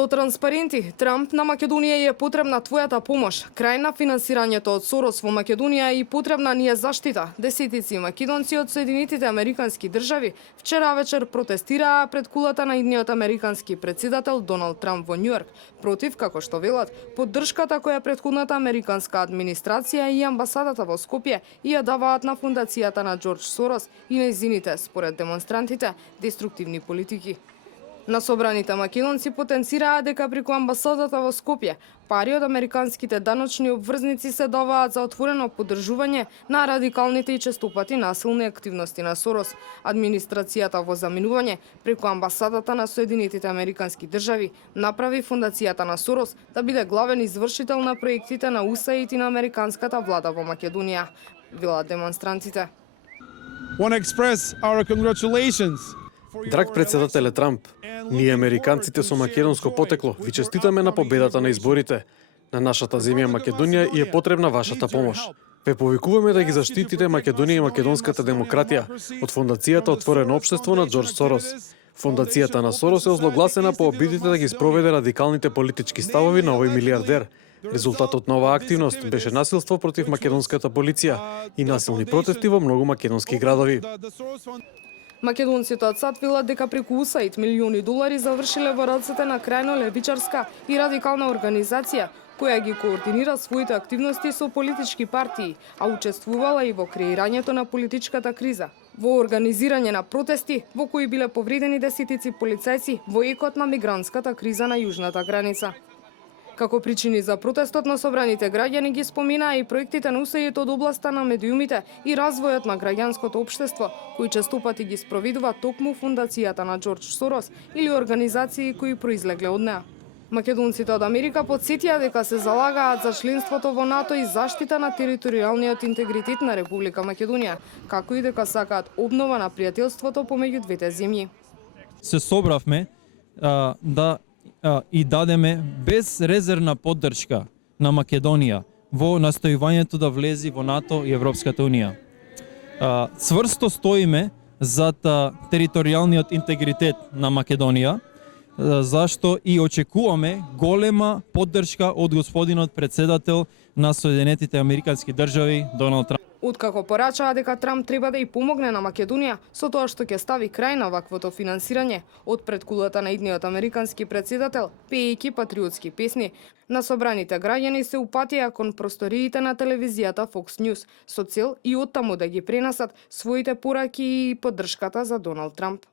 Со транспаренти, Трамп на Македонија е потребна твојата помош. Крај на финансирањето од Сорос во Македонија и потребна ни е заштита. Десетици македонци од Соединетите Американски држави вчера вечер протестираа пред кулата на идниот американски претседател Доналд Трамп во Њујорк, против, како што велат, поддршката која претходната американска администрација и амбасадата во Скопје ја даваат на фундацијата на Џорџ Сорос и нејзините, според демонстрантите, деструктивни политики. На собраните македонци потенцираа дека преку амбасадата во Скопје пари од американските даночни обврзници се даваат за отворено поддржување на радикалните и честопати насилни активности на Сорос. Администрацијата во заминување преку амбасадата на Соединетите Американски држави направи фундацијата на Сорос да биде главен извршител на проектите на USAID и на американската влада во Македонија, велат демонстрантите. Want to express our congratulations. Драг председателе Трамп, ние американците со македонско потекло ви честитаме на победата на изборите. На нашата земја Македонија и е потребна вашата помош. Ве повикуваме да ги заштитите Македонија и македонската демократија од фондацијата Отворено општество на Џорџ Сорос. Фондацијата на Сорос е озлогласена по обидите да ги спроведе радикалните политички ставови на овој милиардер. Резултатот на оваа активност беше насилство против македонската полиција и насилни протести во многу македонски градови. Македонците од САД велат дека преку USAID милиони долари завршиле во рацете на крајно левичарска и радикална организација, која ги координира своите активности со политички партии, а учествувала и во креирањето на политичката криза, во организирање на протести во кои биле повредени десетици полицајци во екот на мигрантската криза на јужната граница. Како причини за протестот на собраните граѓани ги споминаа и проектите на USAID од областа на медиумите и развојот на граѓанското општество, кои честопати ги спроведува токму фундацијата на Џорџ Сорос или организации кои произлегле од неа. Македонците од Америка потсетија дека се залагаат за членството во НАТО и заштита на територијалниот интегритет на Република Македонија, како и дека сакаат обнова на пријателството помеѓу двете земји. Се собравме и дадеме безрезервна поддршка на Македонија во настојувањето да влези во НАТО и Европската Унија. Цврсто стоиме зад територијалниот интегритет на Македонија, зашто и очекуваме голема поддршка од господинот председател на Соединетите Американски држави Доналд Трамп. Откако порачаа дека Трамп треба да и помогне на Македонија со тоа што ќе стави крај на ваквото финансирање, од пред кулата на идниот американски претседател, пеејќи патриотски песни, на собраните граѓани се упатија кон просториите на телевизијата Fox News со цел и оттаму да ги пренесат своите пораки и поддршката за Доналд Трамп.